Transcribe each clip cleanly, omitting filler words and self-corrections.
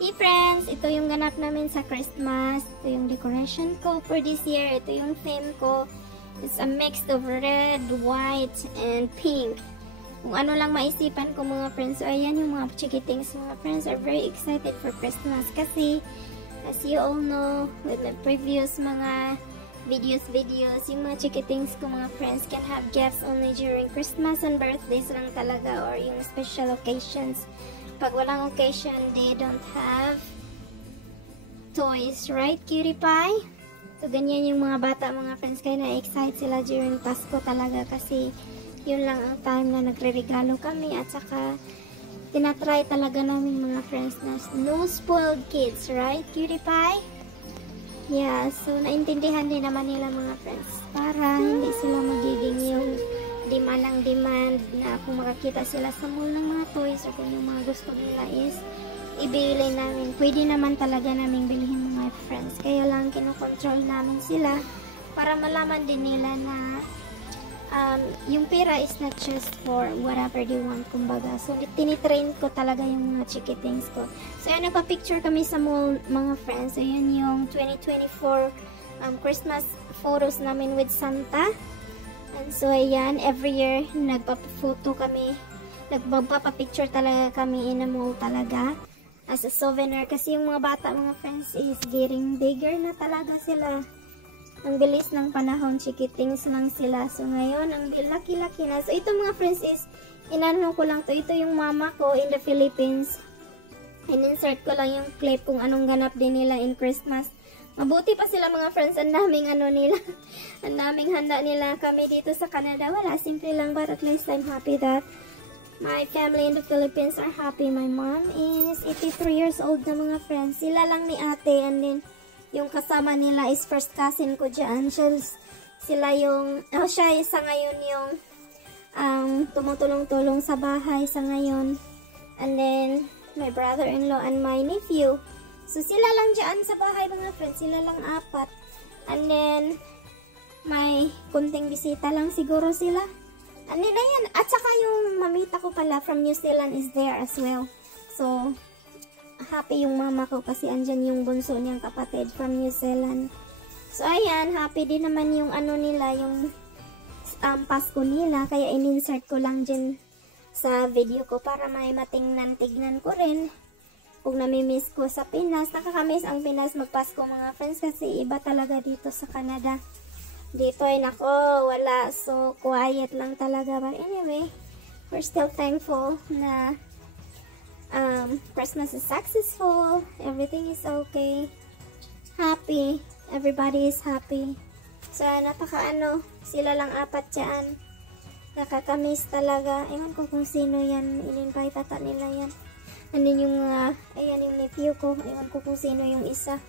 Hey friends, ito yung ganap namin sa Christmas. Ito yung decoration ko for this year. Ito yung theme ko. It's a mix of red, white, and pink. Kung ano lang maisipan ko mga friends. So ayan yung mga chikitings. Mga friends are very excited for Christmas. Kasi, as you all know, with the previous mga videos, yung mga chikitings ko mga friends can have gifts only during Christmas and birthdays lang talaga or yung special occasions. Pag walang occasion, they don't have toys, right, cutie pie? So, ganyan yung mga bata, mga friends, kaya na-excite sila during Pasko talaga kasi yun lang ang time na nagre-regalo kami at saka tinatry talaga namin mga friends na no spoiled kids, right, cutie pie? Yeah, so naintindihan din naman nila mga friends para hindi sila magiging yung demand na kung makakita sila sa mall ng mga toys o kung yung mga gusto nila is ibili namin. Pwede naman talaga namin bilhin mga friends. Kaya lang kinokontrol namin sila para malaman din nila na yung pera is not just for whatever they want, kumbaga. So, tinitrain ko talaga yung mga chikitings ko. So, yan, nagpa-picture kami sa mall mga friends. So, yun yung 2024 Christmas photos namin with Santa. And so, ayan, every year, nagpapaphoto kami, nagpapapicture talaga kami in a mall talaga as a souvenir. Kasi yung mga bata, mga friends, is getting bigger na talaga sila. Ang bilis ng panahon, chikitings lang sila. So, ngayon, ang laki-laki na. So, ito mga friends is, inano ko lang to. Ito yung mama ko in the Philippines. In-insert ko lang yung clip kung anong ganap din nila in Christmas. Mabuti pa sila mga friends, ang daming ano nila, ang daming handa nila. Kami dito sa Canada, wala, simple lang, but at least I'm happy that my family in the Philippines are happy. My mom is 83 years old na mga friends. Sila lang ni ate, and then yung kasama nila is first cousin ko dyan. Sila yung, siya isa ngayon yung tumutulong-tulong sa bahay sa ngayon. And then, my brother-in-law and my nephew. So, sila lang dyan sa bahay mga friends. Sila lang apat. And then, may kunting bisita lang siguro sila. And then, ayan. At saka yung mamita ko pala from New Zealand is there as well. So, happy yung mama ko kasi andyan yung bunso niyang kapatid from New Zealand. So, ayan. Happy din naman yung ano nila, yung Pasko nila. Kaya in-insert ko lang dyan sa video ko para may matingnan-tignan ko rin. Kung namimiss ko sa Pinas, nakakamiss ang Pinas magpasko mga friends kasi iba talaga dito sa Canada. Dito ay nako, wala. So, quiet lang talaga. But anyway, we're still thankful na Christmas is successful. Everything is okay. Happy. Everybody is happy. So, napaka sila lang apat dyan. Nakakamiss talaga. Ewan ko kung sino yan. Ininvite ata nila yan. And then yung, ayan yung nephew ko. Ewan ko kung sino yung isa.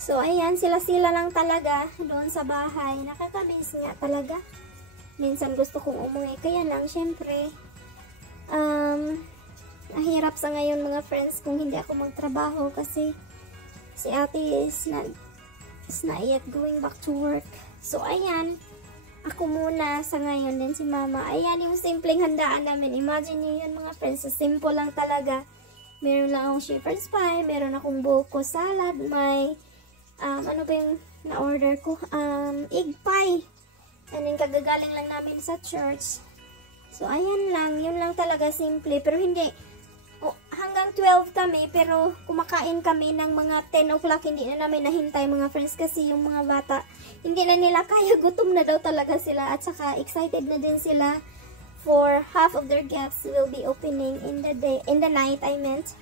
So, ayan, sila-sila lang talaga doon sa bahay. Nakakamiss nga talaga. Minsan gusto kong umuwi. Kaya lang, syempre, nahirap sa ngayon mga friends kung hindi ako magtrabaho kasi si ate is not yet going back to work. So, ayan, ako muna sa ngayon, din si mama. Ayan yung simpleng handaan namin. Imagine nyo yun mga friends. So, simple lang talaga. Meron lang akong shepherd's pie. Meron akong buko salad. May, ano ba yung na-order ko? Egg pie. And then, kagagaling lang namin sa church. So, ayan lang. Yun lang talaga simple. Pero hindi, hanggang 12 kami. Pero, kumakain kami ng mga 10 o'clock. Hindi na namin nahintay mga friends. Kasi yung mga bata, hindi na nila kaya, gutom na daw talaga sila at saka excited na din sila for half of their gifts will be opening in the night, I meant.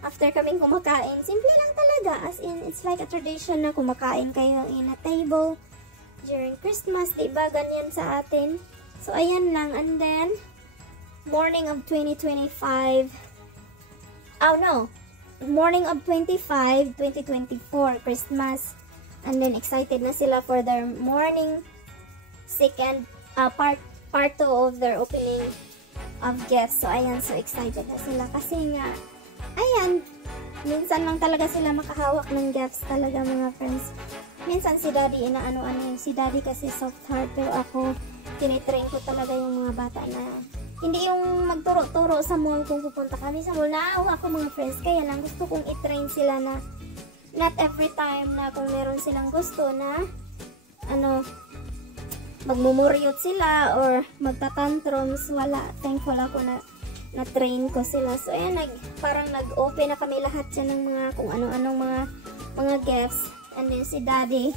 After kaming kumakain, simple lang talaga, as in, it's like a tradition na kumakain kayo in a table during Christmas, diba? Ganyan sa atin. So, ayan lang, and then, morning of 2025, morning of 2024, Christmas. And then, excited na sila for their morning part 2 of their opening of gifts. So, ayan, so excited na sila. Kasi nga, ayan, minsan lang talaga sila makahawak ng gifts talaga mga friends. Minsan si daddy, si daddy kasi soft heart. Pero ako, tinitrain ko talaga yung mga bata na hindi yung magturo-turo sa mall kung pupunta kami sa mall. Naawa ako mga friends, kaya lang gusto kong i-train sila na not every time na kung meron silang gusto na ano, magmumuryot sila or magtatantrums, wala. Thankful ako na na-train ko sila. So, ayan, parang nag-open na kami lahat dyan ng mga kung ano-anong mga gifts. And then si daddy,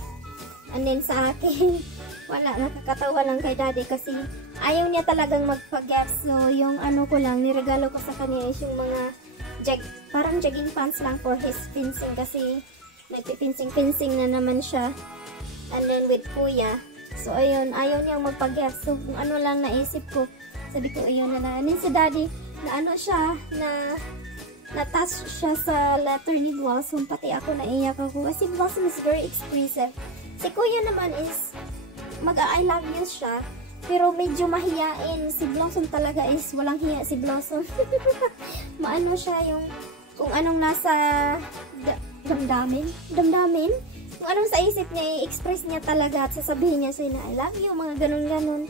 and then sa akin, wala, nakakatawa lang kay daddy kasi ayaw niya talagang magpa-gifts. So, yung ano ko lang, niregalo ko sa kanya is yung mga parang jogging pants lang for his fencing kasi nagpipinsing-pinsing na naman siya. And then with kuya. So, ayun, ayaw niyang magpa-gift. So, kung ano lang naisip ko, sabi ko, ayun na lang. And then si daddy, na ano siya, na-touch siya sa letter ni Blossom. Pati ako naiyak ako. Kasi Blossom is very expressive. Si kuya naman is, mag-I love you siya. Pero medyo mahiyain. Si Blossom talaga is, walang hiya si Blossom. Maano siya yung, kung anong nasa damdamin. Kung anong sa isip niya, i-express niya talaga at sasabihin niya sa'yo na I love you, mga ganun-ganun.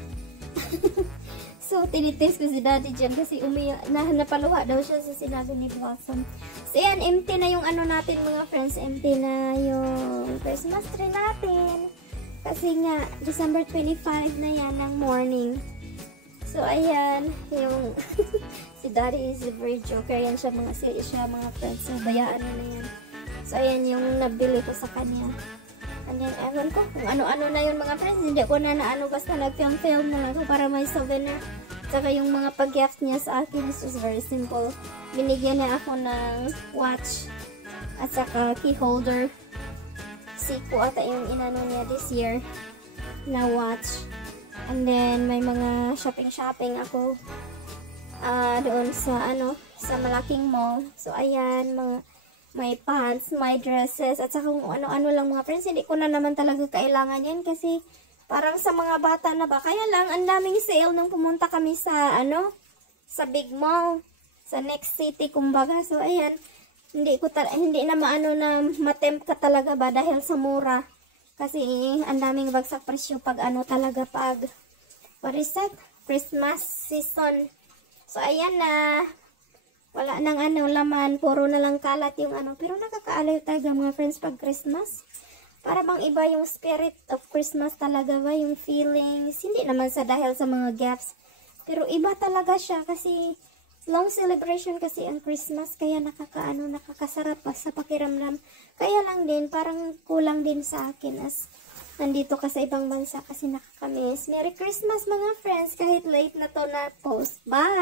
So, tinitest ko si daddy dyan kasi napaluha daw siya sa sinabi ni Blossom. So, yan, empty na yung ano natin mga friends, empty na yung Christmas tree natin. Kasi nga, December 25 na yan ng morning. So, ayan, yung si daddy is a very joker. Yan siya mga friends. So, bayaan na yan. So, ayan yung nabili ko sa kanya. And then, ewan ko, kung ano-ano na yun mga friends. Hindi ko na naano, basta nag-film na lang ako para may souvenir. Saka yung mga pag-gift niya sa akin is just very simple. Binigyan niya ako ng watch at saka key holder. Siko ata yung inano niya this year na watch. And then, may mga shopping ako doon sa sa malaking mall. So, ayan, may pants, may dresses, at saka kung ano-ano lang mga friends. Hindi ko na naman talaga kailangan yan kasi parang sa mga bata na ba. Kaya lang, ang daming sale nung pumunta kami sa, sa big mall, sa next city, kumbaga. So, ayan, hindi na maano na matempt ka talaga ba dahil sa mura. Kasi, ang daming bagsak presyo pag what is that? Christmas season. So, ayan na. Wala nang laman, puro na lang kalat yung pero nakakaalaw talaga mga friends pag Christmas. Para bang iba yung spirit of Christmas talaga ba, yung feelings. Hindi naman sa dahil sa mga gifts. Pero iba talaga siya kasi long celebration kasi ang Christmas. Kaya nakakasarap pa sa pakiramdam. Kaya lang din, parang kulang din sa akin as nandito ka sa ibang bansa kasi nakakamiss. Merry Christmas mga friends, kahit late na to na post. Bye!